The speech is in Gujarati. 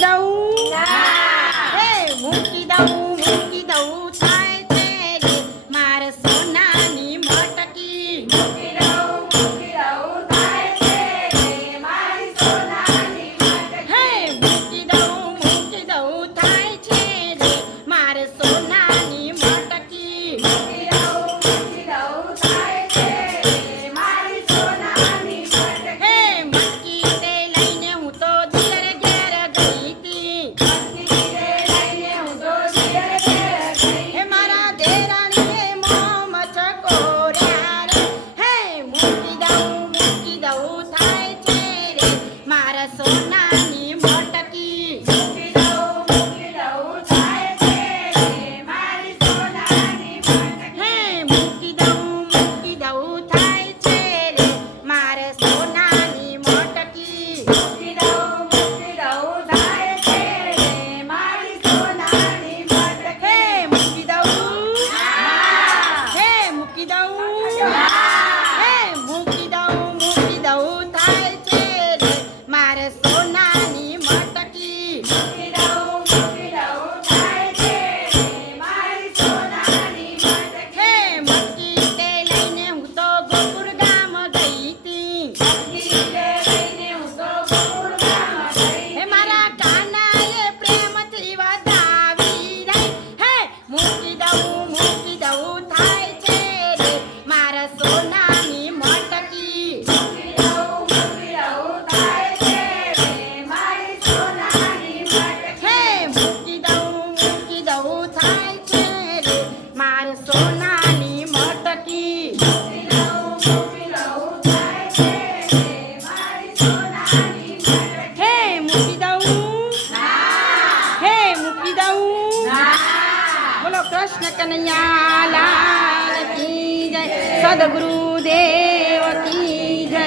મૂકી દઉં હે મૂકી દઉં થાય છે રે મારે સોનાની મટકી મૂકી દઉં થાય છે રે મારી સોનાની મટકી હે મૂકી દઉં થાય છે રે મારે સોનાની મટકી મૂકી દઉં થાય છે રે મારી સોનાની મટકી હે મટકી તે લઈને હું તો દિયર ઘેર ગઈ તી મટકી રે લઈને હું તો દિયર ઘેર ગઈ હે મારા દેરાણીએ મોં મચકોર્યા રે હે મૂકી દઉં થાય છે રે મારા સોનાની મટકી મૂકી દઉં થાય છે રે મારી સોનાની મટકી હે મૂકી દઉં થાય છે રે મારે સોનાની મટકી મૂકી દઉં થાય છે રે મારી સોનાની મટકી હે મૂકી દઉં હે મૂકી દઉં હે મૂકી દઉં થાય છે રે મારે સોનાની મટકી મૂકી દઉં થાય છે રે મારી સોનાની મટકી હે મટકી તે લઈને હું તો ગોકુળ ગામ ગઈ તી મટકી રે લઈને હું તો ગોકુળ ગામ ગઈ હે મારા કાનાએ પ્રેમથી વધાવી રહી હે મૂકી દઉં થાય છે રે મારા સોનાની મટકી મૂકી દઉં થાય છે રે મારી સોનાની મટકી હે મૂકી દઉં થાય છે રે મારા સોનાની મટકી મૂકી દઉં થાય છે રે મારી સોનાની મટકી હે મૂકી દઉં બોલો કૃષ્ણ કનૈયા લાલ કી જય સદગુરુ દેવ કી જય